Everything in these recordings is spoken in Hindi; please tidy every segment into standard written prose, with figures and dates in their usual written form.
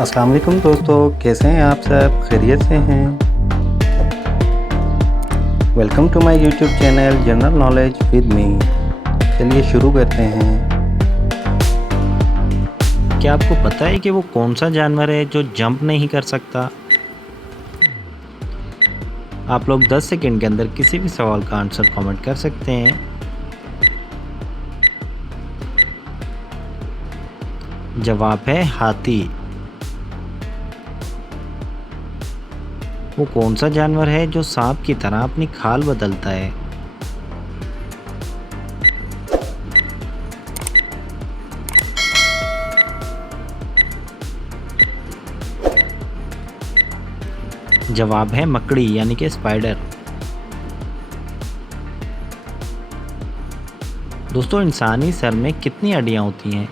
अस्सलाम वालेकुम दोस्तों, कैसे हैं आप सब? खैरियत से हैं? Welcome to my YouTube channel general knowledge with me. चलिए शुरू करते हैं। क्या आपको पता है कि वो कौन सा जानवर है जो जंप नहीं कर सकता? आप लोग 10 सेकंड के अंदर किसी भी सवाल का आंसर कमेंट कर सकते हैं। जवाब है हाथी। वो कौन सा जानवर है जो सांप की तरह अपनी खाल बदलता है? जवाब है मकड़ी यानी कि स्पाइडर। दोस्तों, इंसानी सर में कितनी हड्डियां होती हैं?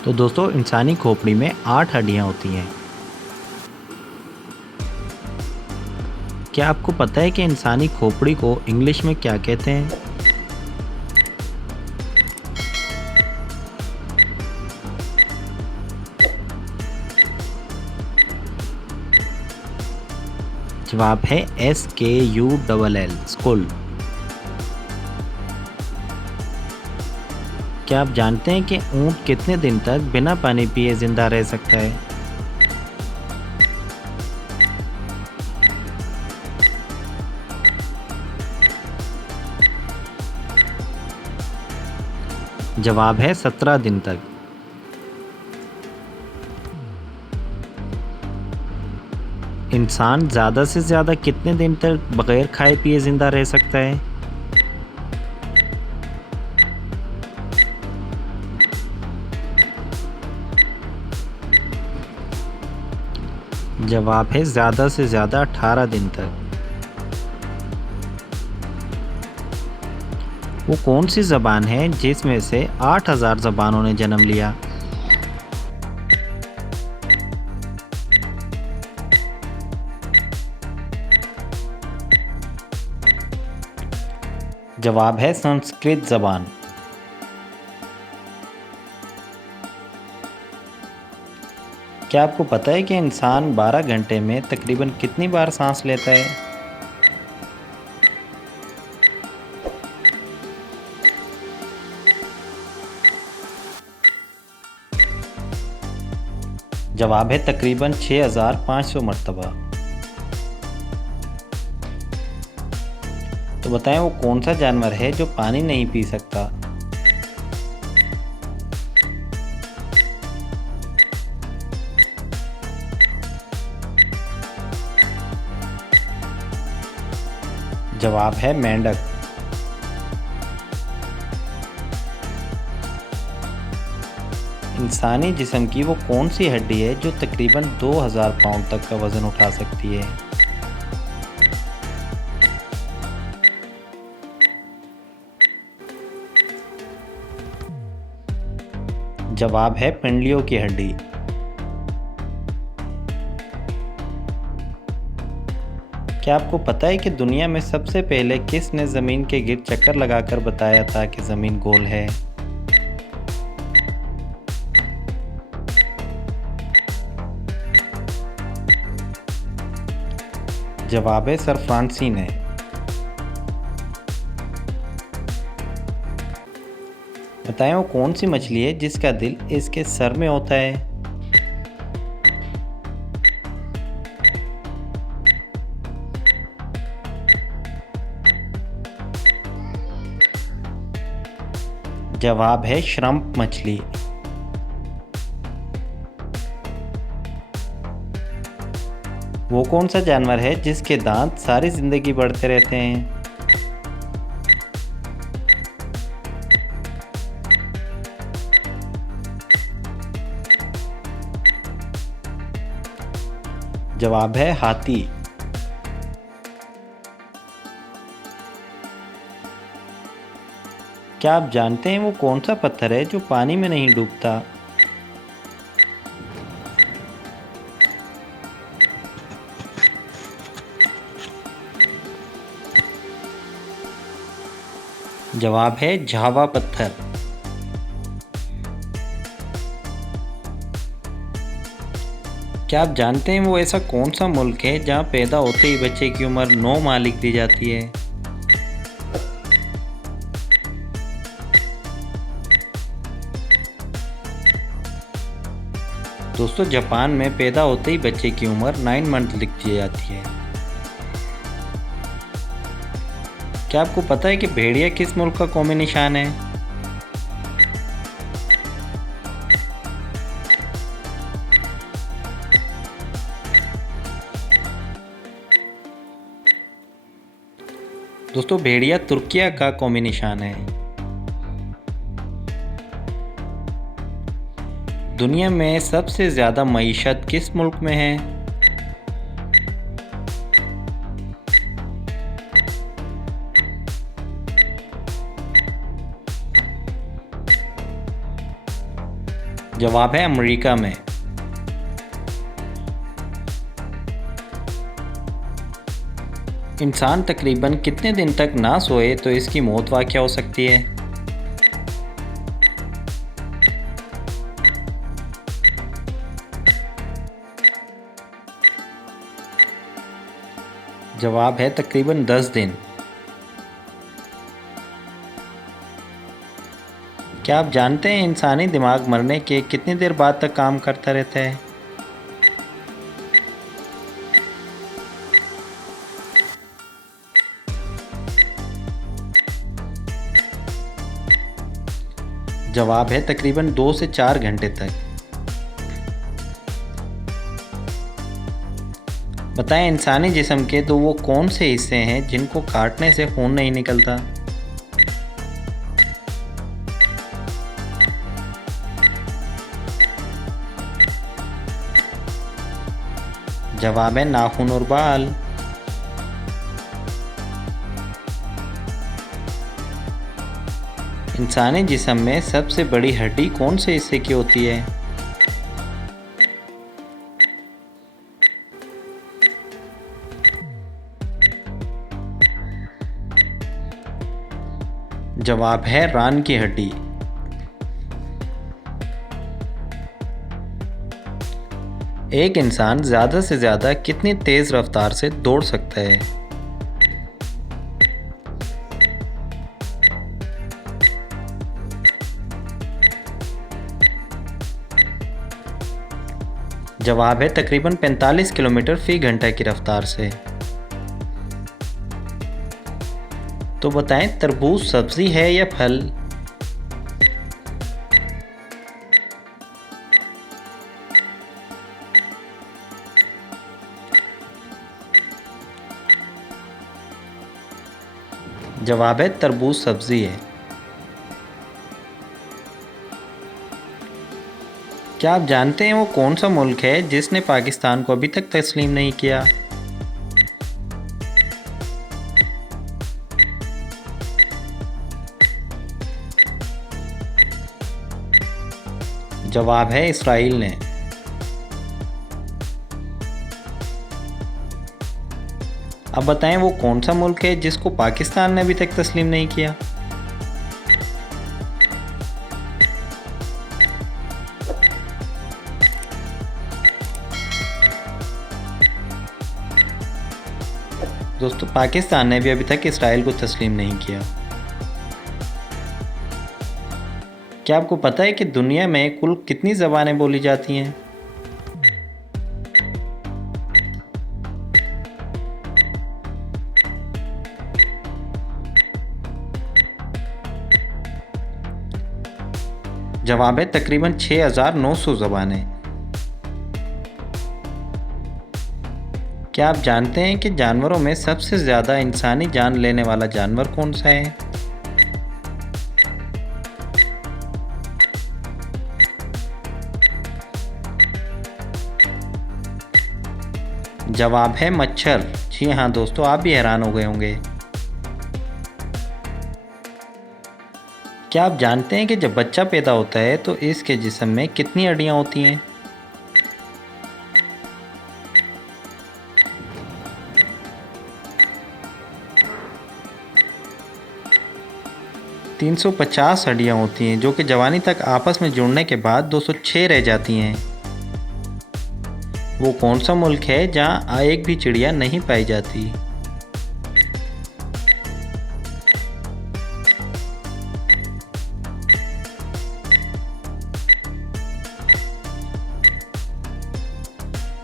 तो दोस्तों, इंसानी खोपड़ी में 8 हड्डियां होती हैं। क्या आपको पता है कि इंसानी खोपड़ी को इंग्लिश में क्या कहते हैं? जवाब है SKULL स्कुल। क्या आप जानते हैं कि ऊंट कितने दिन तक बिना पानी पिए जिंदा रह सकता है? जवाब है 17 दिन तक। इंसान ज़्यादा से ज़्यादा कितने दिन तक बगैर खाए पिए जिंदा रह सकता है? जवाब है ज़्यादा से ज़्यादा 18 दिन तक। वो कौन सी ज़बान है जिसमें से 8000 ज़बानों ने जन्म लिया? जवाब है संस्कृत ज़बान। क्या आपको पता है कि इंसान 12 घंटे में तकरीबन कितनी बार सांस लेता है? जवाब है तकरीबन 6500 मरतबा। तो बताएं वो कौन सा जानवर है जो पानी नहीं पी सकता? जवाब है मेंढक। इंसानी जिस्म की वो कौन सी हड्डी है जो तकरीबन 2000 पाउंड तक का वजन उठा सकती है? जवाब है पिंडलियों की हड्डी। क्या आपको पता है कि दुनिया में सबसे पहले किसने ज़मीन के गिर्द चक्कर लगाकर बताया था कि ज़मीन गोल है? जवाब है सर फ्रांसीसी ने। बताएं वो कौन सी मछली है जिसका दिल इसके सर में होता है? जवाब है श्रम्प मछली। वो कौन सा जानवर है जिसके दांत सारी जिंदगी बढ़ते रहते हैं? जवाब है हाथी। क्या आप जानते हैं वो कौन सा पत्थर है जो पानी में नहीं डूबता? जवाब है जावा पत्थर। क्या आप जानते हैं वो ऐसा कौन सा मुल्क है जहां पैदा होते ही बच्चे की उम्र 9 माह लिख दी जाती है? दोस्तों, जापान में पैदा होते ही बच्चे की उम्र 9 मंथ लिख दी जाती है। क्या आपको पता है कि भेड़िया किस मुल्क का कौमी निशान है? दोस्तों, भेड़िया तुर्किया का कौमी निशान है। दुनिया में सबसे ज़्यादा मईशत किस मुल्क में है? जवाब है अमेरिका में। इंसान तकरीबन कितने दिन तक ना सोए तो इसकी मौत वाक़या हो सकती है? जवाब है तकरीबन 10 दिन। क्या आप जानते हैं इंसानी दिमाग मरने के कितनी देर बाद तक काम करता रहता है? जवाब है तकरीबन 2 से 4 घंटे तक। बताएं इंसानी जिस्म के तो वो कौन से हिस्से हैं जिनको काटने से खून नहीं निकलता? जवाब है नाखून और बाल। इंसानी जिस्म में सबसे बड़ी हड्डी कौन से हिस्से की होती है? जवाब है रान की हड्डी। एक इंसान ज़्यादा से ज़्यादा कितनी तेज़ रफ्तार से दौड़ सकता है? जवाब है तकरीबन 45 किलोमीटर फी घंटा की रफ्तार से। तो बताएं तरबूज सब्जी है या फल? जवाब है तरबूज सब्जी है। क्या आप जानते हैं वो कौन सा मुल्क है जिसने पाकिस्तान को अभी तक तस्लीम नहीं किया? जवाब है इसराइल ने। अब बताएं वो कौन सा मुल्क है जिसको पाकिस्तान ने अभी तक तस्लीम नहीं किया? दोस्तों, पाकिस्तान ने भी अभी तक इसराइल को तस्लीम नहीं किया। क्या आपको पता है कि दुनिया में कुल कितनी ज़बानें बोली जाती हैं? जवाब है तकरीबन 6,900 ज़बानें। क्या आप जानते हैं कि जानवरों में सबसे ज़्यादा इंसानी जान लेने वाला जानवर कौन सा है? जवाब है मच्छर। जी हाँ दोस्तों, आप भी हैरान हो गए होंगे। क्या आप जानते हैं कि जब बच्चा पैदा होता है तो इसके जिस्म में कितनी हड्डियां होती हैं? 350 हड्डियाँ होती हैं जो कि जवानी तक आपस में जुड़ने के बाद 206 रह जाती हैं। वो कौन सा मुल्क है जहाँ एक भी चिड़िया नहीं पाई जाती?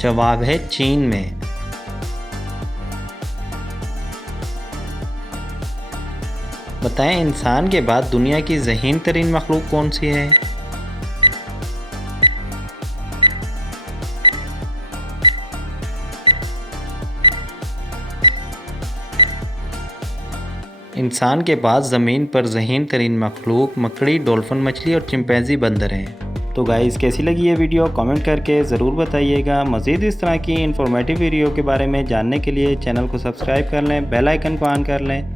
जवाब है चीन में। बताएं इंसान के बाद दुनिया की ज़हीन तरीन मखलूक कौन सी है? इंसान के बाद ज़मीन पर ज़हीन तरीन मखलूक मकड़ी, डॉल्फिन मछली और चिंपैंजी बंदर हैं। तो गाइस कैसी लगी ये वीडियो कमेंट करके ज़रूर बताइएगा। मज़ीद इस तरह की इन्फॉर्मेटिव वीडियो के बारे में जानने के लिए चैनल को सब्सक्राइब कर लें, बेल आइकन को ऑन कर लें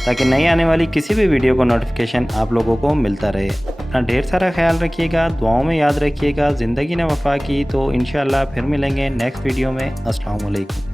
ताकि नई आने वाली किसी भी वीडियो को नोटिफिकेशन आप लोगों को मिलता रहे। अपना ढेर सारा ख्याल रखिएगा, दुआओं में याद रखिएगा। ज़िंदगी ने वफ़ा की तो इंशाअल्लाह फिर मिलेंगे नेक्स्ट वीडियो में। अस्सलाम वालेकुम।